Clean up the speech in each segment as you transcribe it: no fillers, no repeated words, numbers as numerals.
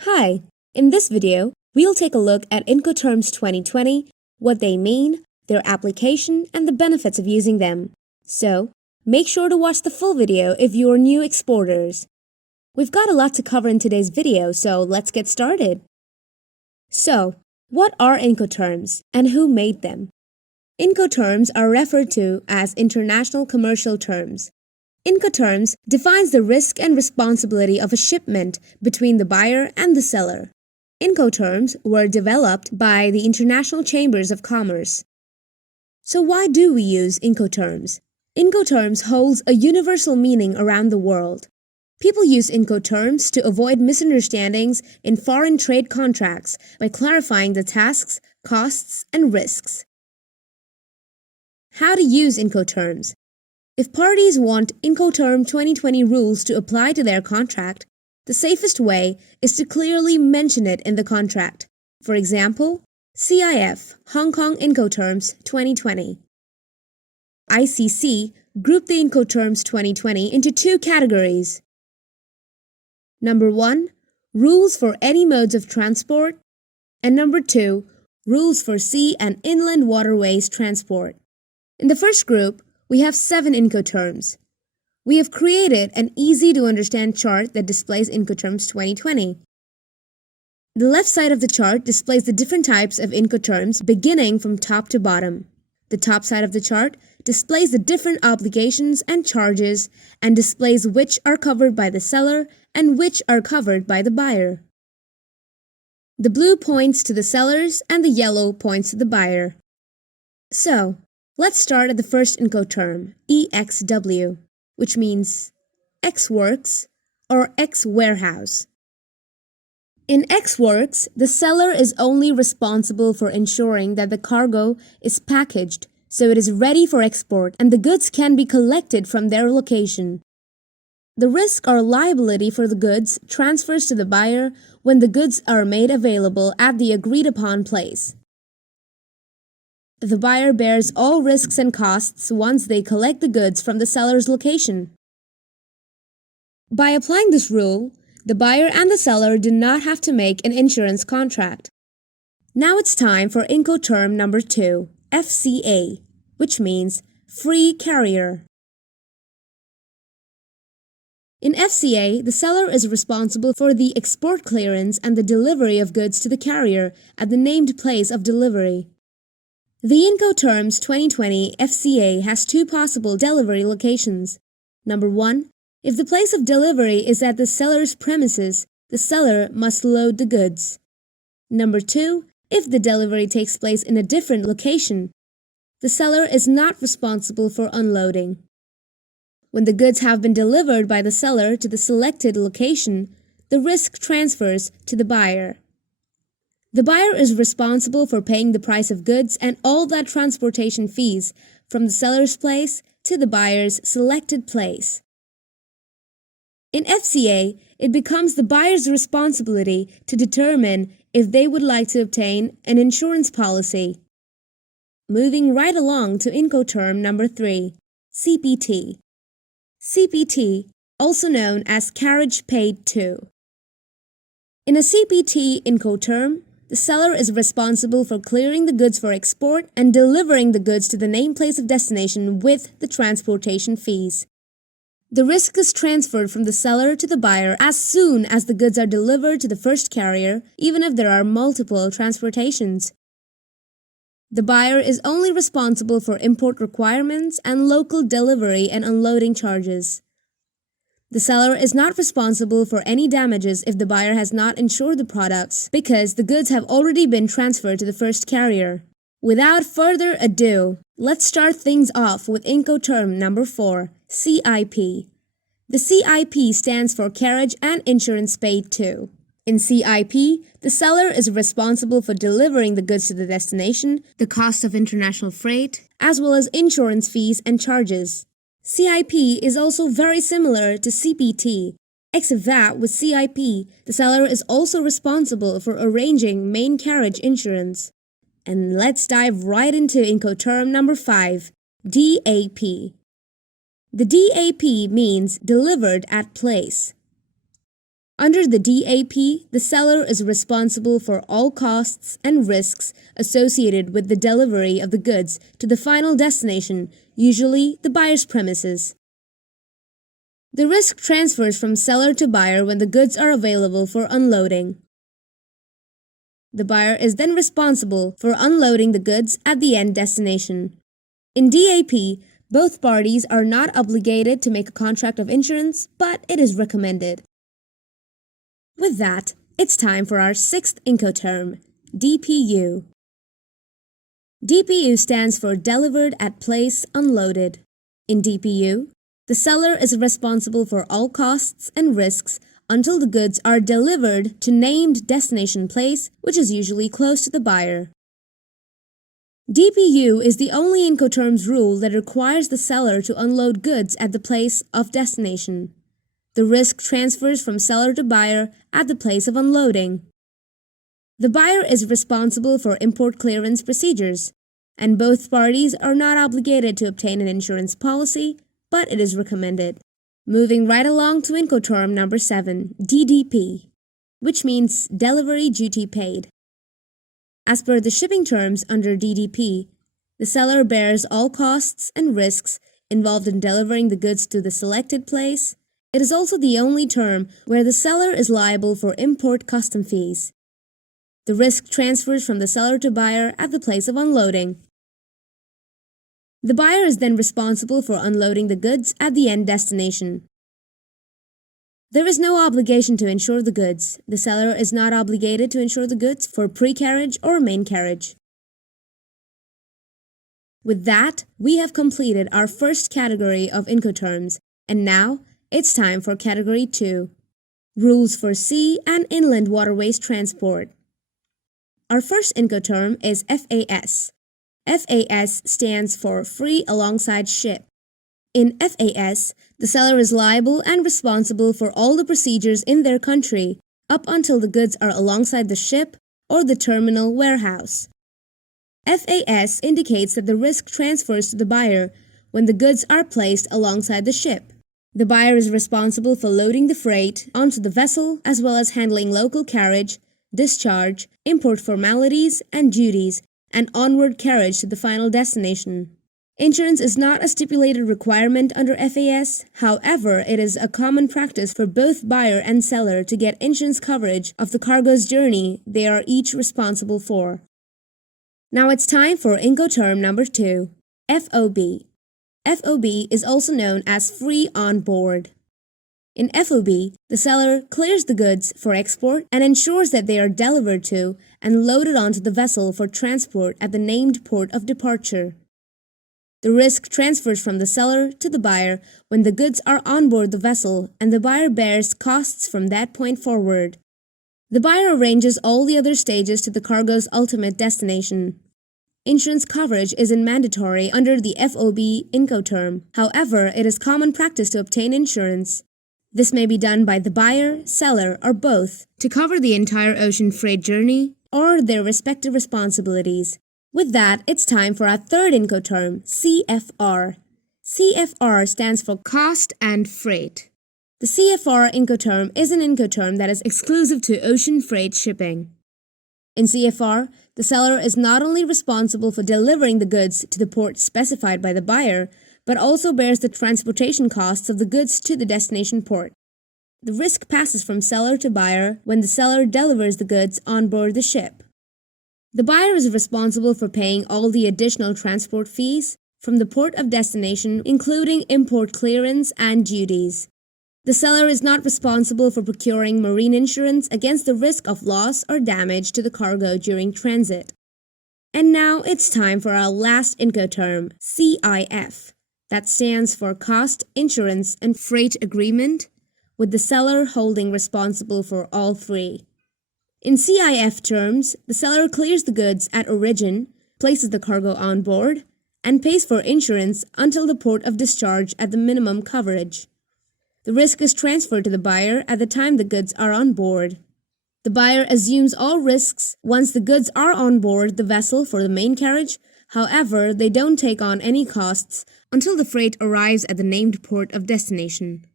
Hi, in this video, we'll take a look at Incoterms 2020, what they mean, their application, and the benefits of using them. So, make sure to watch the full video if you are new exporters. We've got a lot to cover in today's video, so let's get started. So, what are Incoterms and who made them? Incoterms are referred to as international commercial terms. Incoterms defines the risk and responsibility of a shipment between the buyer and the seller. Incoterms were developed by the International Chambers of Commerce. So why do we use Incoterms? Incoterms holds a universal meaning around the world. People use Incoterms to avoid misunderstandings in foreign trade contracts by clarifying the tasks, costs, and risks. How to use Incoterms? If parties want Incoterm 2020 rules to apply to their contract, the safest way is to clearly mention it in the contract. For example, CIF Hong Kong Incoterms 2020. ICC grouped the Incoterms 2020 into two categories. Number 1, rules for any modes of transport, and number 2, rules for sea and inland waterways transport. In the first group, we have 7 Incoterms. We have created an easy-to-understand chart that displays Incoterms 2020. The left side of the chart displays the different types of Incoterms beginning from top to bottom. The top side of the chart displays the different obligations and charges and displays which are covered by the seller and which are covered by the buyer. The blue points to the sellers and the yellow points to the buyer. So, let's start at the first Incoterm, EXW, which means X Works or X Warehouse. In X Works, the seller is only responsible for ensuring that the cargo is packaged so it is ready for export and the goods can be collected from their location. The risk or liability for the goods transfers to the buyer when the goods are made available at the agreed-upon place. The buyer bears all risks and costs once they collect the goods from the seller's location. By applying this rule, the buyer and the seller do not have to make an insurance contract. Now it's time for Incoterm number 2, FCA, which means Free Carrier. In FCA, the seller is responsible for the export clearance and the delivery of goods to the carrier at the named place of delivery. The Incoterms 2020 FCA has 2 possible delivery locations. Number 1, if the place of delivery is at the seller's premises, the seller must load the goods. Number 2, if the delivery takes place in a different location, the seller is not responsible for unloading. When the goods have been delivered by the seller to the selected location, the risk transfers to the buyer. The buyer is responsible for paying the price of goods and all that transportation fees from the seller's place to the buyer's selected place. In FCA, it becomes the buyer's responsibility to determine if they would like to obtain an insurance policy. Moving right along to Incoterm number 3, CPT. CPT, also known as Carriage Paid To. In a CPT Incoterm, the seller is responsible for clearing the goods for export and delivering the goods to the named place of destination with the transportation fees. The risk is transferred from the seller to the buyer as soon as the goods are delivered to the first carrier, even if there are multiple transportations. The buyer is only responsible for import requirements and local delivery and unloading charges. The seller is not responsible for any damages if the buyer has not insured the products because the goods have already been transferred to the first carrier. Without further ado, let's start things off with Incoterm number 4, CIP. The CIP stands for Carriage and Insurance Paid To. In CIP, the seller is responsible for delivering the goods to the destination, the cost of international freight, as well as insurance fees and charges. CIP is also very similar to CPT, except that with CIP, the seller is also responsible for arranging main carriage insurance. And let's dive right into Incoterm number 5, DAP. The DAP means delivered at place. Under the DAP, the seller is responsible for all costs and risks associated with the delivery of the goods to the final destination, usually the buyer's premises. The risk transfers from seller to buyer when the goods are available for unloading. The buyer is then responsible for unloading the goods at the end destination. In DAP, both parties are not obligated to make a contract of insurance, but it is recommended. With that, it's time for our sixth Incoterm, DPU. DPU stands for Delivered at Place Unloaded. In DPU, the seller is responsible for all costs and risks until the goods are delivered to named destination place, which is usually close to the buyer. DPU is the only Incoterms rule that requires the seller to unload goods at the place of destination. The risk transfers from seller to buyer at the place of unloading. The buyer is responsible for import clearance procedures, and both parties are not obligated to obtain an insurance policy, but it is recommended. Moving right along to Incoterm number 7, DDP, which means Delivery Duty Paid. As per the shipping terms under DDP, the seller bears all costs and risks involved in delivering the goods to the selected place. It is also the only term where the seller is liable for import custom fees. The risk transfers from the seller to buyer at the place of unloading. The buyer is then responsible for unloading the goods at the end destination. There is no obligation to insure the goods. The seller is not obligated to insure the goods for pre-carriage or main carriage. With that, we have completed our first category of Incoterms, and now it's time for Category 2, Rules for Sea and Inland Waterways Transport. Our first Incoterm is FAS. FAS stands for Free Alongside Ship. In FAS, the seller is liable and responsible for all the procedures in their country up until the goods are alongside the ship or the terminal warehouse. FAS indicates that the risk transfers to the buyer when the goods are placed alongside the ship. The buyer is responsible for loading the freight onto the vessel as well as handling local carriage, discharge, import formalities and duties, and onward carriage to the final destination. Insurance is not a stipulated requirement under FAS, however, it is a common practice for both buyer and seller to get insurance coverage of the cargo's journey they are each responsible for. Now it's time for Incoterm number 2, FOB. FOB is also known as Free On Board. In FOB, the seller clears the goods for export and ensures that they are delivered to and loaded onto the vessel for transport at the named port of departure. The risk transfers from the seller to the buyer when the goods are on board the vessel and the buyer bears costs from that point forward. The buyer arranges all the other stages to the cargo's ultimate destination. Insurance coverage isn't mandatory under the FOB Incoterm. However, it is common practice to obtain insurance. This may be done by the buyer, seller, or both to cover the entire ocean freight journey or their respective responsibilities. With that, it's time for our third Incoterm, CFR. CFR stands for Cost and Freight. The CFR Incoterm is an Incoterm that is exclusive to ocean freight shipping. In CFR, the seller is not only responsible for delivering the goods to the port specified by the buyer, but also bears the transportation costs of the goods to the destination port. The risk passes from seller to buyer when the seller delivers the goods on board the ship. The buyer is responsible for paying all the additional transport fees from the port of destination, including import clearance and duties. The seller is not responsible for procuring marine insurance against the risk of loss or damage to the cargo during transit. And now it's time for our last Incoterm, CIF. That stands for Cost, Insurance, and Freight Agreement, with the seller holding responsible for all three. In CIF terms, the seller clears the goods at origin, places the cargo on board, and pays for insurance until the port of discharge at the minimum coverage. The risk is transferred to the buyer at the time the goods are on board. The buyer assumes all risks once the goods are on board the vessel for the main carriage. However, they don't take on any costs until the freight arrives at the named port of destination.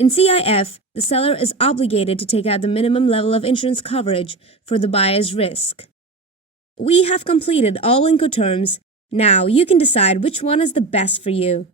In CIF, the seller is obligated to take out the minimum level of insurance coverage for the buyer's risk. We have completed all Incoterms. Now you can decide which one is the best for you.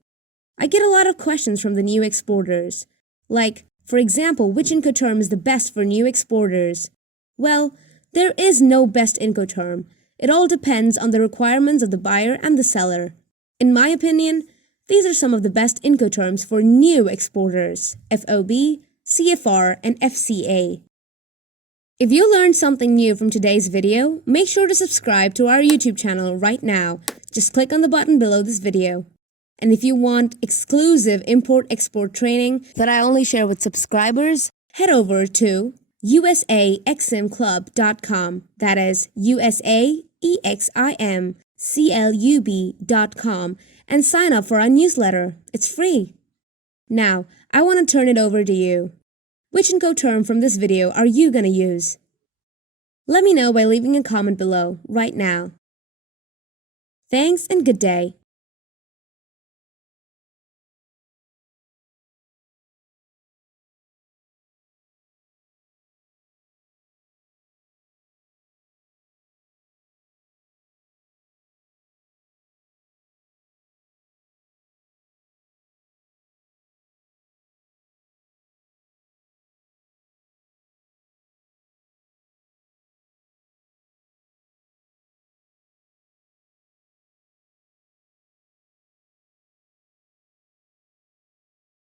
I get a lot of questions from the new exporters. Like, for example, which Incoterm is the best for new exporters? Well, there is no best Incoterm. It all depends on the requirements of the buyer and the seller. In my opinion, these are some of the best Incoterms for new exporters: FOB, CFR, and FCA. If you learned something new from today's video, make sure to subscribe to our YouTube channel right now. Just click on the button below this video. And if you want exclusive import-export training that I only share with subscribers, head over to usaeximclub.com. That is usaeximclub.com, and sign up for our newsletter. It's free. Now, I want to turn it over to you. Which Incoterm from this video are you going to use? Let me know by leaving a comment below right now. Thanks and good day.